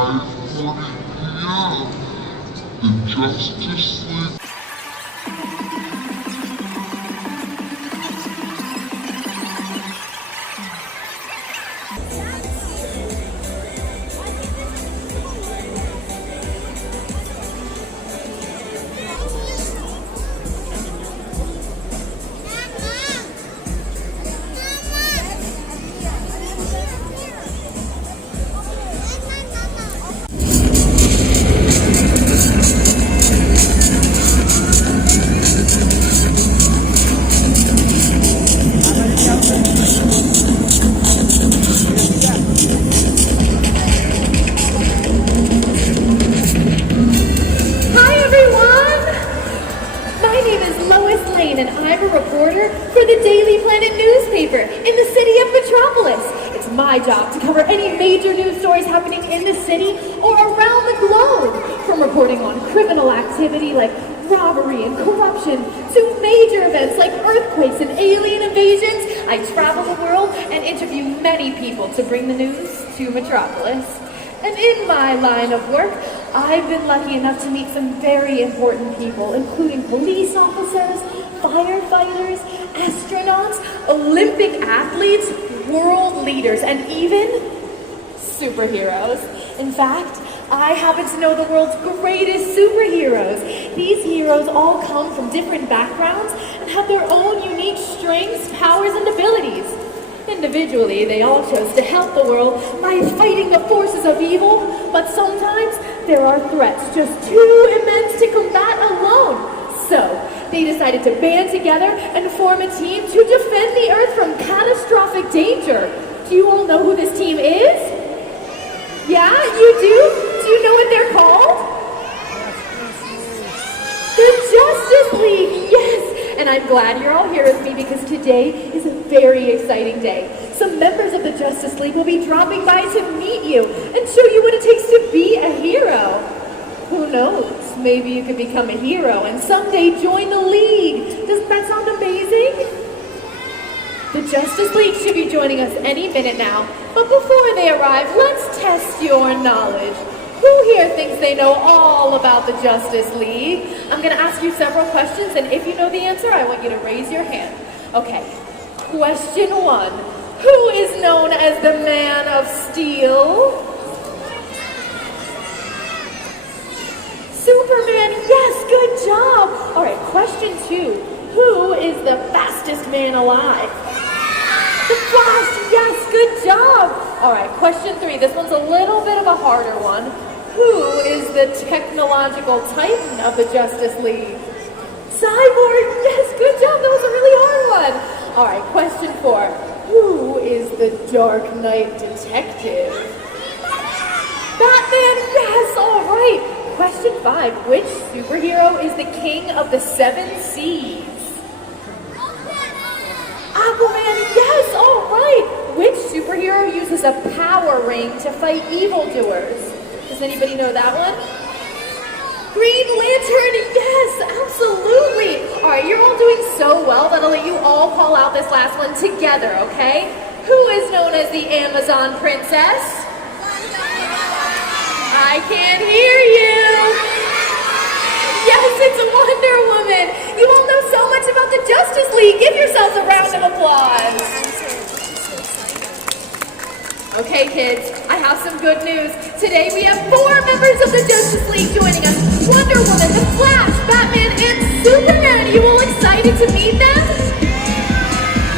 The Justice League. And I'm a reporter for the Daily Planet newspaper in the city of Metropolis. It's my job to cover any major news stories happening in the city or around the globe, from reporting on criminal activity like robbery and corruption to major events like earthquakes and alien invasions. I travel the world and interview many people to bring the news to Metropolis. And in my line of work, I've been lucky enough to meet some very important people, including police officers, firefighters, astronauts, Olympic athletes, world leaders, and even superheroes. In fact, I happen to know the world's greatest superheroes. These heroes all come from different backgrounds and have their own unique strengths, powers, and abilities. Individually, they all chose to help the world by fighting the forces of evil, but sometimes there are threats just too immense to combat alone. So, they decided to band together and form a team to defend the Earth from catastrophic danger. Do you all know who this team is? Yeah, you do? Do you know what they're called? The Justice League, yes! And I'm glad you're all here with me because today is a very exciting day. Some members of the Justice League will be dropping by to meet you and show you what it takes to be a hero. Who knows? Maybe you could become a hero and someday join the League. Doesn't that sound amazing? The Justice League should be joining us any minute now. But before they arrive, let's test your knowledge. Who here thinks they know all about the Justice League? I'm going to ask you several questions, and if you know the answer, I want you to raise your hand. Okay, question 1. Who is known as the Man of Steel? Superman, yes, good job. All right, question 2. Who is the fastest man alive? The Flash, yes, good job. All right, question 3. This one's a little bit of a harder one. Who is the technological titan of the Justice League? Cyborg, yes, good job. That was a really hard one. All right, question 4. Who is the Dark Knight detective? Batman, yes, all right. Question 5. Which superhero is the king of the 7 seas? Aquaman, yes, all right. Which superhero uses a power ring to fight evildoers? Does anybody know that one? Green Lantern, yes, absolutely. All right, you're all doing so well that I'll let you all call out this last one together, okay? Who is known as the Amazon Princess? I can't hear you. Yes, it's Wonder Woman. You all know so much about the Justice League. Give yourselves a round of applause. Okay, kids, I have some good news. Today we have 4 members of the Justice League joining us. Wonder Woman, the Flash, Batman, and Superman. Are you all excited to meet them?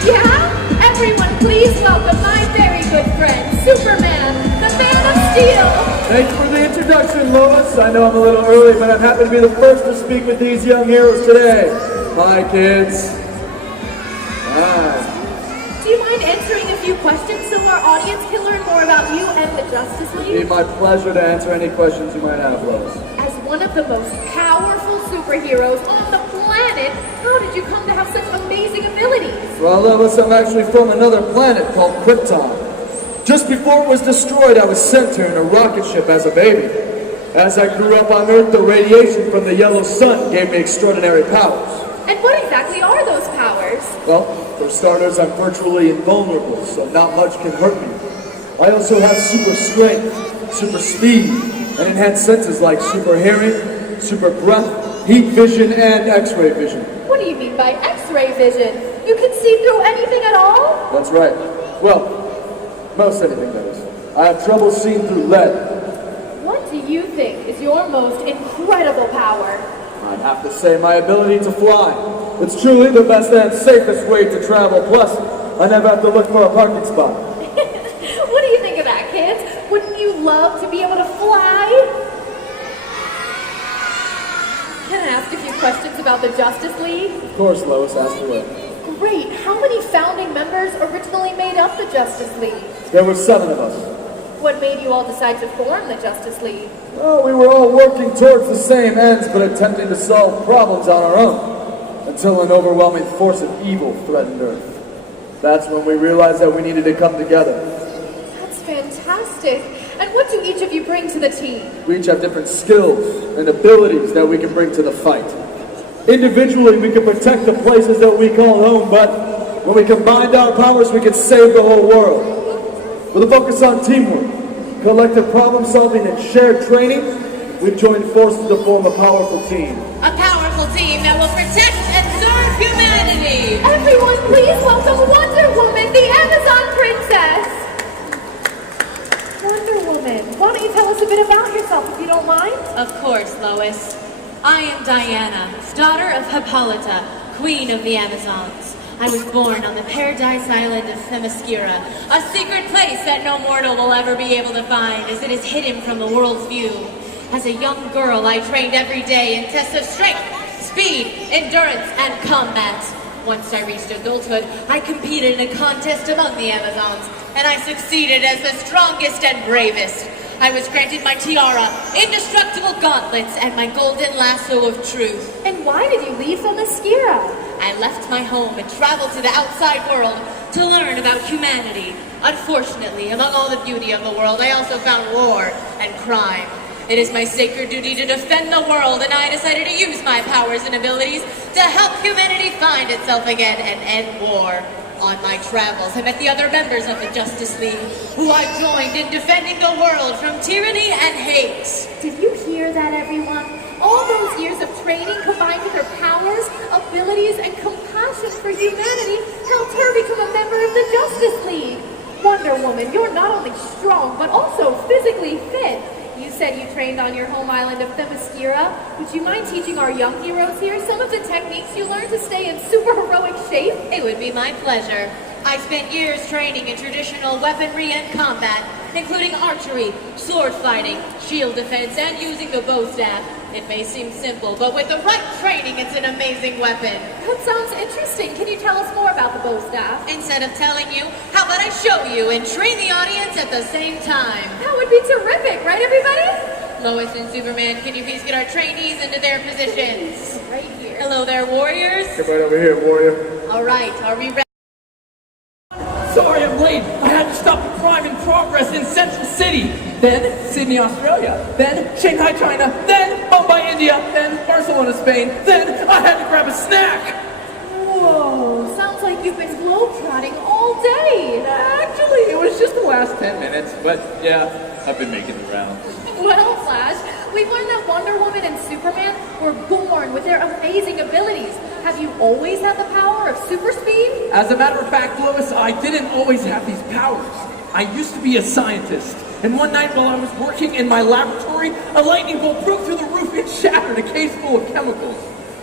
Yeah? Everyone, please welcome my very good friend, Superman, the Man of Steel. Thanks for the introduction, Lois. I know I'm a little early, but I'm happy to be the first to speak with these young heroes today. Hi, kids. Hi. Do you mind answering a few questions so our audience can learn more about you and the Justice League? It'd be my pleasure to answer any questions you might have, Lois. As one of the most powerful superheroes on the planet, how did you come to have such amazing abilities? Well, Lois, I'm actually from another planet called Krypton. Just before it was destroyed, I was sent here in a rocket ship as a baby. As I grew up on Earth, the radiation from the yellow sun gave me extraordinary powers. And what exactly are those powers? Well, for starters, I'm virtually invulnerable, so not much can hurt me. I also have super strength, super speed, and enhanced senses like super hearing, super breath, heat vision, and X-ray vision. What do you mean by X-ray vision? You can see through anything at all? That's right. Well, most anything, that is. I have trouble seeing through lead. What do you think is your most incredible power? I'd have to say my ability to fly. It's truly the best and safest way to travel, plus I never have to look for a parking spot. What do you think of that, kids? Wouldn't you love to be able to fly? Can I ask a few questions about the Justice League? Of course, Lois, asked away. Great. How many founding members originally made up the Justice League? There were 7 of us. What made you all decide to form the Justice League? Well, we were all working towards the same ends, but attempting to solve problems on our own, until an overwhelming force of evil threatened Earth. That's when we realized that we needed to come together. That's fantastic. And what do each of you bring to the team? We each have different skills and abilities that we can bring to the fight. Individually, we can protect the places that we call home, but when we combined our powers, we can save the whole world. With a focus on teamwork, collective problem solving, and shared training, we've joined forces to form a powerful team. A powerful team that will protect and serve humanity! Everyone, please welcome Wonder Woman, the Amazon Princess! Wonder Woman, why don't you tell us a bit about yourself, if you don't mind? Of course, Lois. I am Diana, daughter of Hippolyta, queen of the Amazons. I was born on the paradise island of Themyscira, a secret place that no mortal will ever be able to find, as it is hidden from the world's view. As a young girl, I trained every day in tests of strength, speed, endurance, and combat. Once I reached adulthood, I competed in a contest among the Amazons, and I succeeded as the strongest and bravest. I was granted my tiara, indestructible gauntlets, and my golden lasso of truth. And why did you leave Themyscira? I left my home and traveled to the outside world to learn about humanity. Unfortunately, among all the beauty of the world, I also found war and crime. It is my sacred duty to defend the world, and I decided to use my powers and abilities to help humanity find itself again and end war. On my travels, I met the other members of the Justice League, who I joined in defending the world from tyranny and hate. Did you hear that, everyone? All those years of training combined with her powers, abilities, and compassion for humanity helped her become a member of the Justice League. Wonder Woman, you're not only strong, but also physically fit. You said you trained on your home island of Themyscira. Would you mind teaching our young heroes here some of the techniques you learned to stay in super heroic shape? It would be my pleasure. I spent years training in traditional weaponry and combat, including archery, sword fighting, shield defense, and using the bow staff. It may seem simple, but with the right training, it's an amazing weapon. That sounds interesting. Can you tell us more about the bow staff? Instead of telling you, how about I show you and train the audience at the same time? That would be terrific, right, everybody? Lois and Superman, can you please get our trainees into their positions? Right here. Hello there, warriors. Come right over here, warrior. All right, are we ready? Sorry I'm late. I had to stop a crime in progress in Central City. Then Sydney, Australia. Then Shanghai, China. Then Mumbai, India. Then Barcelona, Spain. Then I had to grab a snack. Whoa, sounds like you've been globetrotting all day. Actually, it was just the last 10 minutes. But yeah, I've been making the rounds. Well, Flash, we've learned that Wonder Woman and Superman were born with their amazing abilities. Have you always had the power of super speed? As a matter of fact, Lois, I didn't always have these powers. I used to be a scientist. And one night while I was working in my laboratory, a lightning bolt broke through the roof and shattered a case full of chemicals.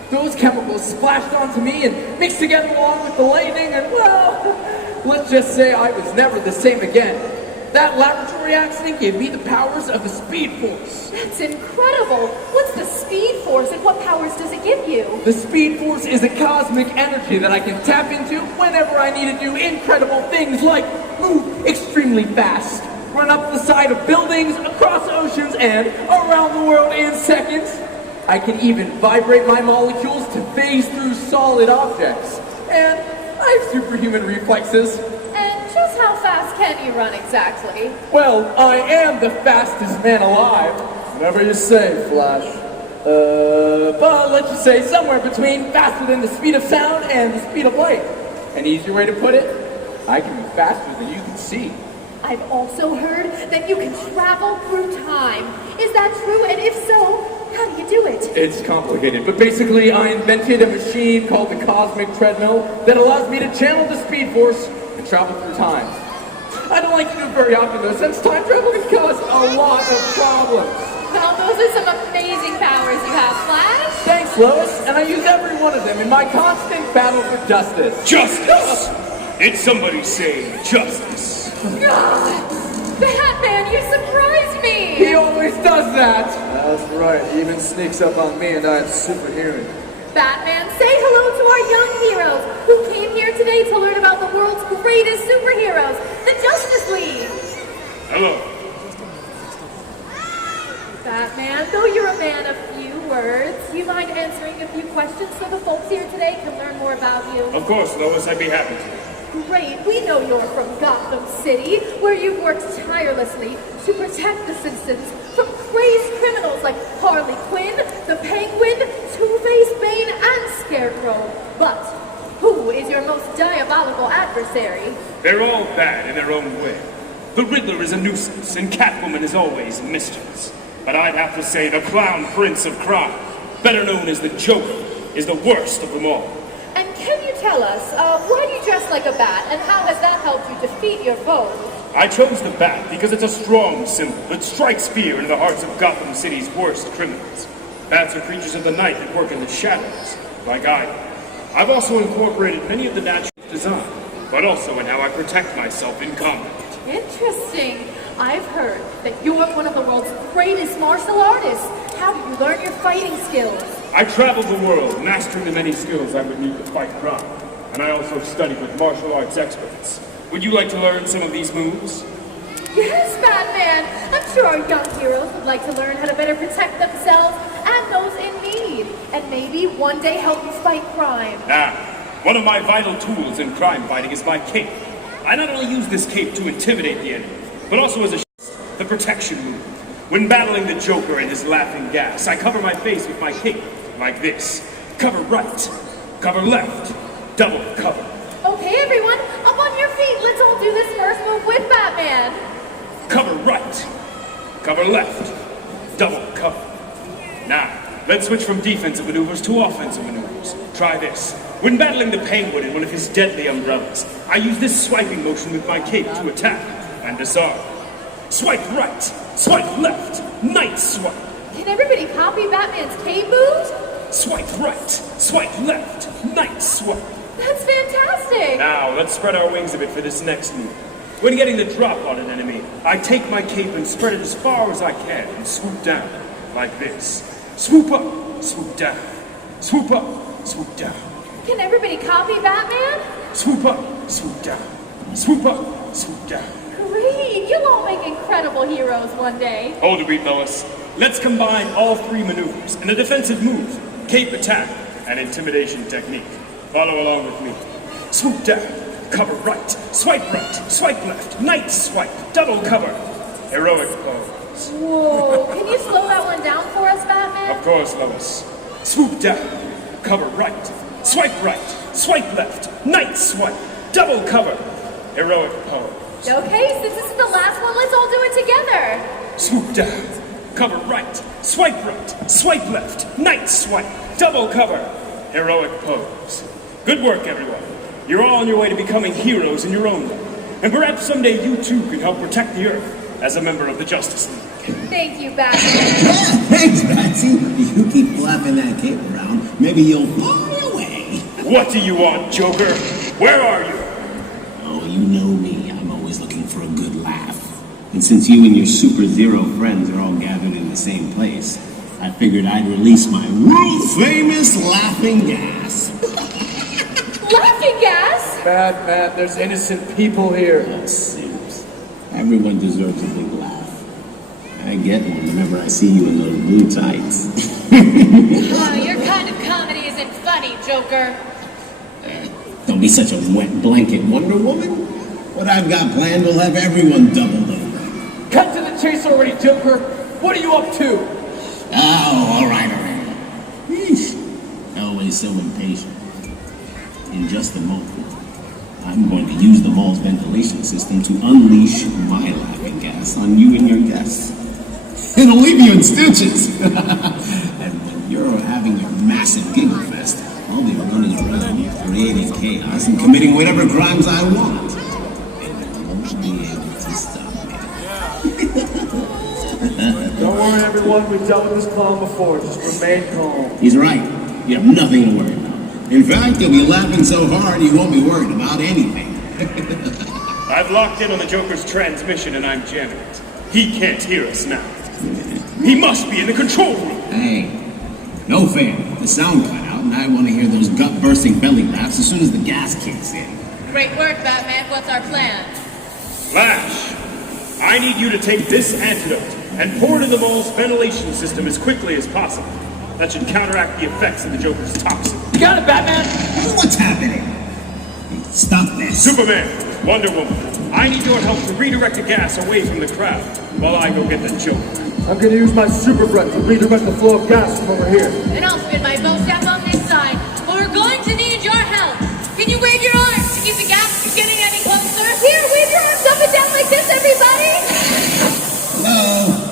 Those chemicals splashed onto me and mixed together along with the lightning, and well, let's just say I was never the same again. That laboratory accident gave me the powers of the Speed Force. That's incredible. What's the Speed Force and what powers does it give you? The Speed Force is a cosmic energy that I can tap into whenever I need to do incredible things like move extremely fast, run up the side of buildings, across oceans, and around the world in seconds. I can even vibrate my molecules to phase through solid objects. And I have superhuman reflexes. And just how fast can you run exactly? Well, I am the fastest man alive. Whatever you say, Flash. But let's just say somewhere between faster than the speed of sound and the speed of light. An easier way to put it, I can be faster than you can see. I've also heard that you can travel through time. Is that true? And if so, how do you do it? It's complicated, but basically I invented a machine called the Cosmic Treadmill that allows me to channel the Speed Force and travel through time. I don't like to do it very often though, since time travel can cause a lot of problems. Well, those are some amazing powers you have, Flash. Thanks, Lois, and I use every one of them in my constant battle for justice. Justice! Did somebody say justice? Batman, you surprised me! He always does that. That's right, he even sneaks up on me and I have super hearing. Batman, say hello to our young heroes who came here today to learn about the world's greatest superheroes, the Justice League. Hello. Batman, though you're a man of few words, do you mind answering a few questions so the folks here today can learn more about you? Of course, Lois, I'd be happy to. Great, we know you're from Gotham City, where you've worked tirelessly to protect the citizens from crazed criminals like Harley Quinn, the Penguin, Two-Face, Bane, and Scarecrow. But who is your most diabolical adversary? They're all bad in their own way. The Riddler is a nuisance, and Catwoman is always mischievous. But I'd have to say the Clown Prince of Crime, better known as the Joker, is the worst of them all. And can you tell us, why do you dress like a bat, and how has that helped you defeat your foes? I chose the bat because it's a strong symbol that strikes fear into the hearts of Gotham City's worst criminals. Bats are creatures of the night that work in the shadows, like I do. I've also incorporated many of the natural design, but also in how I protect myself in combat. Interesting. I've heard that you're one of the world's greatest martial artists. How do you learn your fighting skills? I traveled the world, mastering the many skills I would need to fight crime. And I also studied with martial arts experts. Would you like to learn some of these moves? Yes, Batman! I'm sure our young heroes would like to learn how to better protect themselves and those in need. And maybe one day help you fight crime. One of my vital tools in crime fighting is my cape. I not only use this cape to intimidate the enemy, but also as the protection move. When battling the Joker and his laughing gas, I cover my face with my cape, like this. Cover right, cover left, double cover. Okay, everyone, up on your feet. Let's all do this first move with Batman. Cover right, cover left, double cover. Now, let's switch from defensive maneuvers to offensive maneuvers. Try this. When battling the Penguin in one of his deadly umbrellas, I use this swiping motion with my cape to attack and disarm. Swipe right, swipe left, night swipe. Can everybody copy Batman's cape moves? Swipe right, swipe left, night swipe. That's fantastic! Now, let's spread our wings a bit for this next move. When getting the drop on an enemy, I take my cape and spread it as far as I can and swoop down, like this. Swoop up, swoop down. Swoop up, swoop down. Can everybody copy Batman? Swoop up, swoop down. Swoop up, swoop down. Great! You'll all make incredible heroes one day. Hold a beat, Lois. Let's combine all three maneuvers in a defensive move, cape attack, and intimidation technique. Follow along with me. Swoop down, cover right, swipe left, night swipe, double cover, heroic pose. Whoa, can you slow that one down for us, Batman? Of course, Lois. Swoop down, cover right, swipe left, night swipe, double cover, heroic pose. Okay, since this is the last one, let's all do it together. Swoop down, cover right, swipe left, night swipe, double cover, heroic pose. Good work, everyone. You're all on your way to becoming heroes in your own way. And perhaps someday you too can help protect the Earth as a member of the Justice League. Thank you, Batman. Yeah, thanks, Patsy. If you keep flapping that cape around, maybe you'll fly away. What do you want, Joker? Where are you? Oh, you know me. I'm always looking for a good laugh. And since you and your super-zero friends are all gathered in the same place, I figured I'd release my world-famous laughing gas. Laughing gas? Batman, there's innocent people here. Oh, Sims. Everyone deserves a big laugh. I get one whenever I see you in those blue tights. Oh, your kind of comedy isn't funny, Joker. Don't be such a wet blanket, Wonder Woman. What I've got planned will have everyone doubled over. Cut to the chase already, Joker. What are you up to? Oh, all right. Yeesh. Always so impatient. In just a moment, I I'm going to use the mall's ventilation system to unleash my laughing gas on you and your guests. It'll leave you in stitches. And when you're having your massive giggle fest, I'll be running around creating chaos and committing whatever crimes I want. And you won't be able to stop me. Don't worry, everyone. We've dealt with this clown before. Just remain calm. He's right. You have nothing to worry about. In fact, you'll be laughing so hard you won't be worried about anything. I've locked in on the Joker's transmission and I'm jamming it. He can't hear us now. He must be in the control room. Hey, no fair. The sound cut out and I want to hear those gut-bursting belly laughs as soon as the gas kicks in. Great work, Batman. What's our plan? Flash, I need you to take this antidote and pour it in the mall's ventilation system as quickly as possible. That should counteract the effects of the Joker's toxin. You got it, Batman! What's happening? Stop this. Superman, Wonder Woman, I need your help to redirect the gas away from the crowd while I go get the Joker. I'm going to use my super breath to redirect the flow of gas from over here. And I'll spin my bow staff on this side, but we're going to need your help. Can you wave your arms to keep the gas from getting any closer? Here, wave your arms up and down like this, everybody! Hello?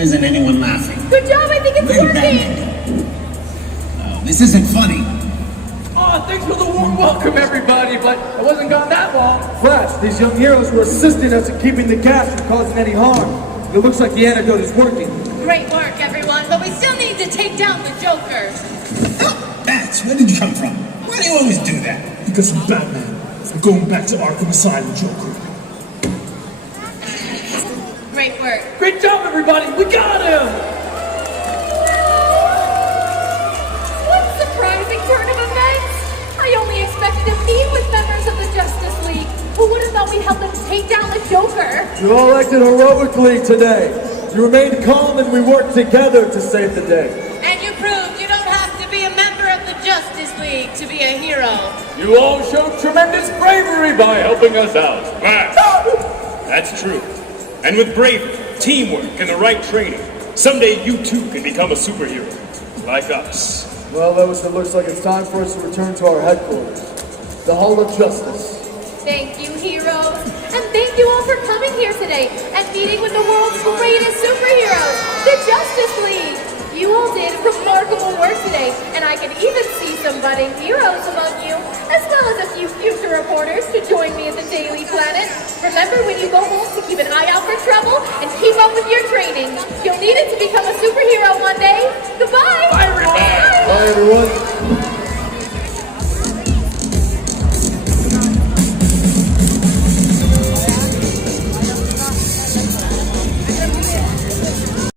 Isn't anyone laughing? Good job, I think it's working! Oh, this isn't funny. Oh, thanks for the warm welcome, everybody, but I wasn't gone that long. Flash, these young heroes were assisting us in keeping the gas from causing any harm. It looks like the antidote is working. Great work, everyone, but we still need to take down the Joker. Bats, where did you come from? Why do you always do that? Because I'm Batman. I'm going back to Arkham Asylum, Joker. Great work. Great job, everybody! We got him! What a surprising turn of events! I only expected to meet with members of the Justice League. Who would have thought we'd help them take down the Joker? You all acted heroically today. You remained calm and we worked together to save the day. And you proved you don't have to be a member of the Justice League to be a hero. You all showed tremendous bravery by helping us out. Flash, that's true. And with bravery, teamwork, and the right training, someday you too can become a superhero, like us. Well, Lois, it looks like it's time for us to return to our headquarters, the Hall of Justice. Thank you, heroes. And thank you all for coming here today and meeting with the world's greatest superheroes, the Justice League. You all did remarkable work today, and I can even see some budding heroes among you, as well as a few future reporters to join me at the Daily Planet. Remember when you go home to keep an eye out for trouble and keep up with your training. You'll need it to become a superhero one day. Goodbye! Bye, everybody! Bye, everyone.